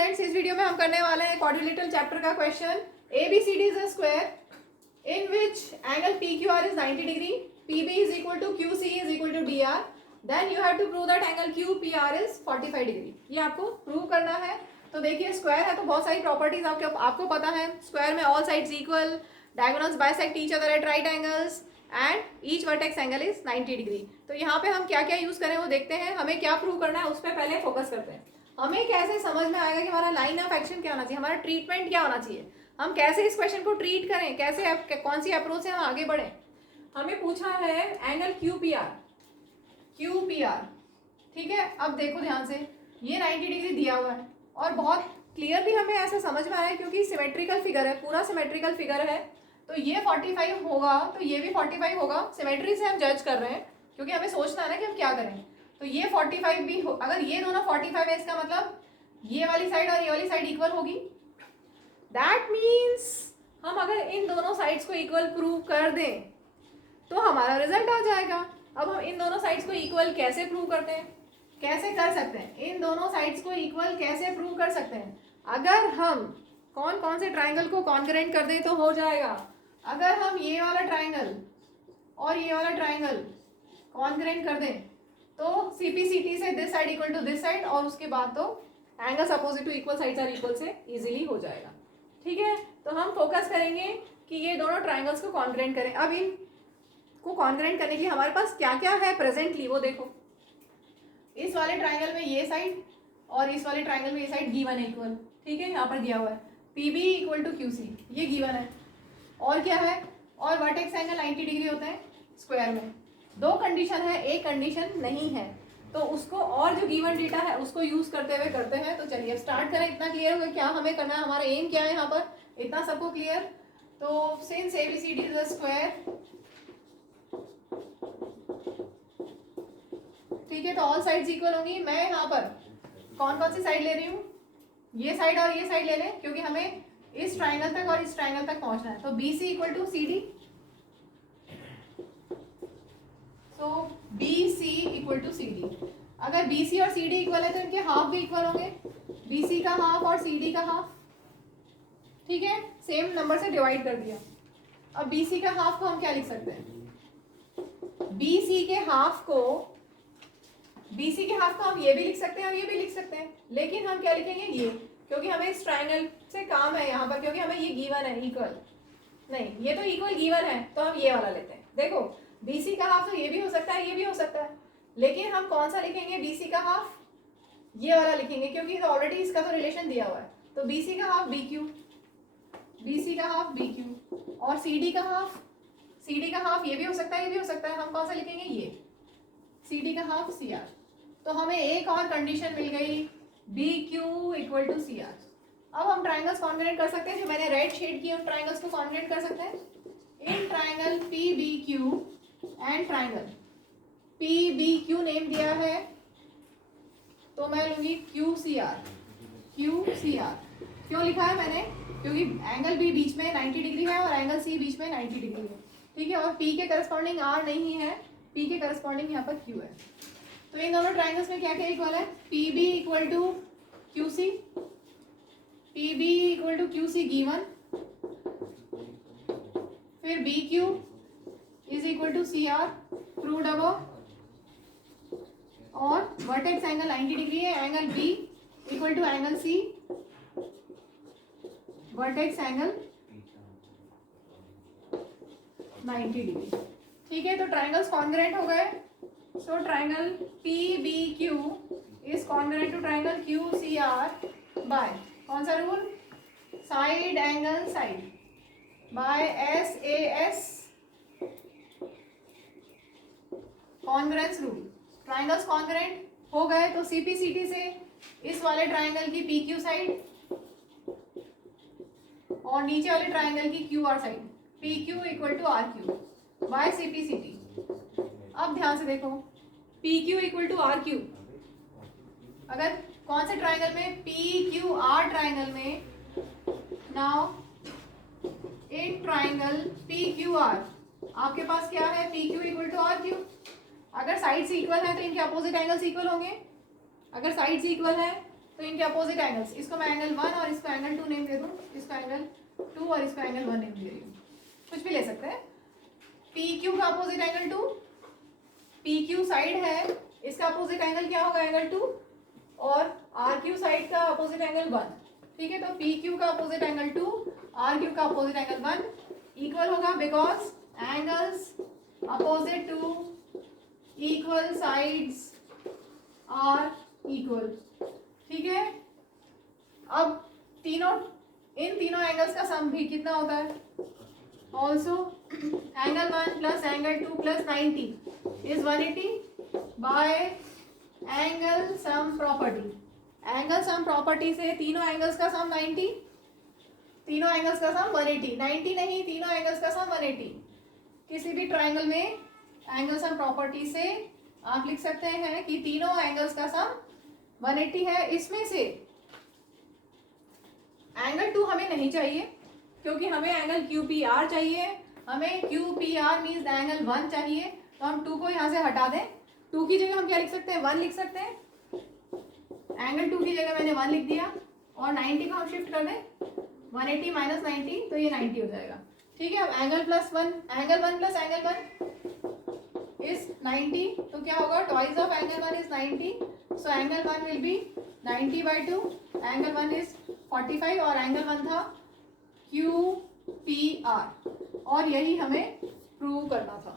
Students, इस video में हम करने वाले हैं क्वाड्रिलेटरल चैप्टर का question. ABCD is a square in which angle PQR is 90 degree, PB is equal to QC is equal to DR, then you have to prove that angle QPR is 45 degree. ये आपको prove करना है। तो देखिए, square है तो बहुत सारी प्रॉपर्टीज आपको पता है। स्क्वायर में all sides equal, diagonals bisect each other at right angles and each vertex angle is 90 degree. तो यहाँ पे हम क्या क्या यूज करें वो देखते हैं। हमें क्या प्रूव करना है उस पर पहले फोकस करते हैं। हमें कैसे समझ में आएगा कि हमारा लाइन ऑफ एक्शन क्या होना चाहिए, हमारा ट्रीटमेंट क्या होना चाहिए, हम कैसे इस क्वेश्चन को ट्रीट करें, कैसे कौन सी अप्रोच से हम आगे बढ़े। हमें पूछा है एंगल QPR, ठीक है। अब देखो ध्यान से, ये 90 डिग्री दिया हुआ है और बहुत क्लियरली हमें ऐसा समझ में आ रहा है क्योंकि सिमेट्रिकल फिगर है, पूरा सिमेट्रिकल फिगर है। तो ये 45 होगा तो ये भी 45 होगा। सिमेट्री से हम जज कर रहे हैं क्योंकि हमें सोचना है ना कि हम क्या करें। तो ये 45 भी हो, अगर ये दोनों 45 है इसका मतलब ये वाली साइड और ये वाली साइड इक्वल होगी। दैट मीन्स हम अगर इन दोनों साइड्स को इक्वल प्रूव कर दें तो हमारा रिजल्ट आ जाएगा। अब हम इन दोनों साइड्स को इक्वल कैसे प्रूव करते हैं, कैसे कर सकते हैं, इन दोनों साइड्स को इक्वल कैसे प्रूव कर सकते हैं। अगर हम कौन कौन से ट्राइंगल को कॉन्करेंट कर दें तो हो जाएगा। अगर हम ये वाला ट्राइंगल और ये वाला ट्राइंगल कॉन्करेंट कर दें तो CPCT से this side equal to this side और उसके बाद तो angles opposite to equal sides are equal से इजीली हो जाएगा। ठीक है, तो हम फोकस करेंगे कि ये दोनों ट्राइंगल्स को कॉन्करेंट करें। अब इन को कॉन्करेंट करने के लिए हमारे पास क्या क्या है प्रेजेंटली वो देखो। इस वाले ट्राइंगल में ये साइड और इस वाले ट्राइंगल में ये साइड गिवन है इक्वल। ठीक है, यहाँ पर दिया हुआ है PB इक्वल टू QC, ये गिवन है। और क्या है, और वर्टेक्स एंगल 90 डिग्री होता है स्क्वायर में। दो कंडीशन है, एक कंडीशन नहीं है, तो उसको और जो गिवन डेटा है उसको यूज करते हुए करते हैं। तो चलिए स्टार्ट करें। इतना क्लियर होगा क्या हमें करना है, हमारा एम क्या है यहाँ पर, इतना सबको क्लियर। तो since ABCD is a square, ठीक है, तो ऑल साइड्स इक्वल होंगी। मैं यहाँ पर कौन कौन सी साइड ले रही हूँ, ये साइड और ये साइड ले लें क्योंकि हमें इस ट्राइंगल तक और इस ट्राइंगल तक पहुंचना है। तो BC इक्वल टू CD, तो BC इक्वल टू CD। अगर BC और CD इक्वल है तो इनके हाफ भी इक्वल होंगे, BC का हाफ और CD का हाफ। ठीक है, सेम नंबर से डिवाइड कर दिया। अब BC का हाफ को हम क्या लिख सकते हैं, BC के हाफ को हम ये भी लिख सकते हैं और ये भी लिख सकते हैं, लेकिन हम क्या लिखेंगे ये, क्योंकि हमें इस ट्राइंगल से काम है यहाँ पर, क्योंकि हमें ये गिवन है इक्वल नहीं, ये तो इक्वल गिवन है तो हम ये वाला लेते हैं। देखो BC का हाफ तो ये भी हो सकता है, ये भी हो सकता है, लेकिन हम कौन सा लिखेंगे, BC का हाफ ये वाला लिखेंगे क्योंकि तो ऑलरेडी इसका तो रिलेशन दिया हुआ है। तो BC का हाफ BQ, BC का हाफ BQ और CD का हाफ ये भी हो सकता है, ये भी हो सकता है। हम कौन सा लिखेंगे, ये CD का हाफ CR। तो हमें एक और कंडीशन मिल गई, BQ इक्वल टू CR। अब हम ट्राइंगल्स कॉन्करेंट कर सकते हैं, जो मैंने रेड शेड किए उन ट्राइंगल्स को कॉन्करेंट कर सकते हैं। In triangle PBQ and triangle PBQ name दिया है तो मैं लूंगी QCR। क्यों लिखा है मैंने, क्योंकि एंगल B बीच में 90 डिग्री है और एंगल C बीच में 90 डिग्री है। ठीक है, और P के करस्पॉन्डिंग R नहीं है, P के करस्पॉन्डिंग यहाँ पर Q है। तो इन दोनों ट्राइंगल्स में क्या क्या इक्वल है, PB equal to QC, PB equal to QC given, फिर BQ is equal to CR proved above, और वर्टेक्स एंगल 90 डिग्री है, angle B equal to angle C, vertex angle 90 degree. ठीक है, तो ट्राइंगल्स कॉन्ग्रेंट हो गए। So triangle PBQ is congruent to triangle QCR by कौन सा रूल, side angle side, by SAS congruence rule. Triangles congruent हो गए तो CPCT से इस वाले ट्राइंगल की PQ साइड और नीचे वाले ट्राइंगल की QR side, PQ equal to RQ by CPCT। अब ध्यान से देखो, PQ इक्वल टू RQ, अगर कौन से ट्राइंगल में, PQR ट्राइंगल में, नाउ इन ट्राइंगल PQR आपके पास क्या है, PQ इक्वल टू RQ। अगर साइड्स इक्वल है तो इनके अपोजिट एंगल्स इक्वल होंगे। अगर साइड्स इक्वल है तो इनके अपोजिट एंगल्स, इसको मैं एंगल 1 और इसको एंगल 2 नेम दे दूँ, इसको एंगल 2 और इसको एंगल 1 नेम दे रही हूँ, कुछ भी ले सकते हैं। पी क्यू का opposite angle 2, P Q side है, इसका अपोजिट एंगल क्या होगा, एंगल 2, और आर क्यू साइड का अपोजिट एंगल 1। ठीक है, तो पी क्यू का अपोजिट एंगल 2, आर क्यू का अपोजिट एंगल 1 इक्वल होगा, because angles opposite to equal sides are equal. ठीक है, अब इन तीनों एंगल्स का सम भी कितना होता है, also angle 1 plus angle 2 plus 90 is 180 bye angle sum property. Angle sum property से तीनों एंगल्स का सम 90, तीनों एंगल्स का सम 180, 90 नहीं, तीनों एंगल्स का सम 180। किसी भी ट्राइंगल में एंगल सम प्रॉपर्टी से आप लिख सकते हैं कि तीनों एंगल्स का सम 180 है। इसमें से एंगल 2 हमें नहीं चाहिए क्योंकि हमें एंगल क्यू पी आर चाहिए, हमें Q P R means angle 1 चाहिए, तो हम 2 को यहाँ से हटा दें। 2 की जगह हम क्या लिख सकते हैं, 1 लिख सकते हैं। एंगल 2 की जगह मैंने 1 लिख दिया और 90 को हम शिफ्ट कर दें, 180 माइनस 90 तो ये 90 हो जाएगा। ठीक है, अब एंगल 1 प्लस एंगल 1 इज 90, तो क्या होगा, twice of angle 1 is 90, so angle 1 will be 90/2, angle 1 is 45 और एंगल 1 था क्यू पी आर, और यही हमें प्रूव करना था।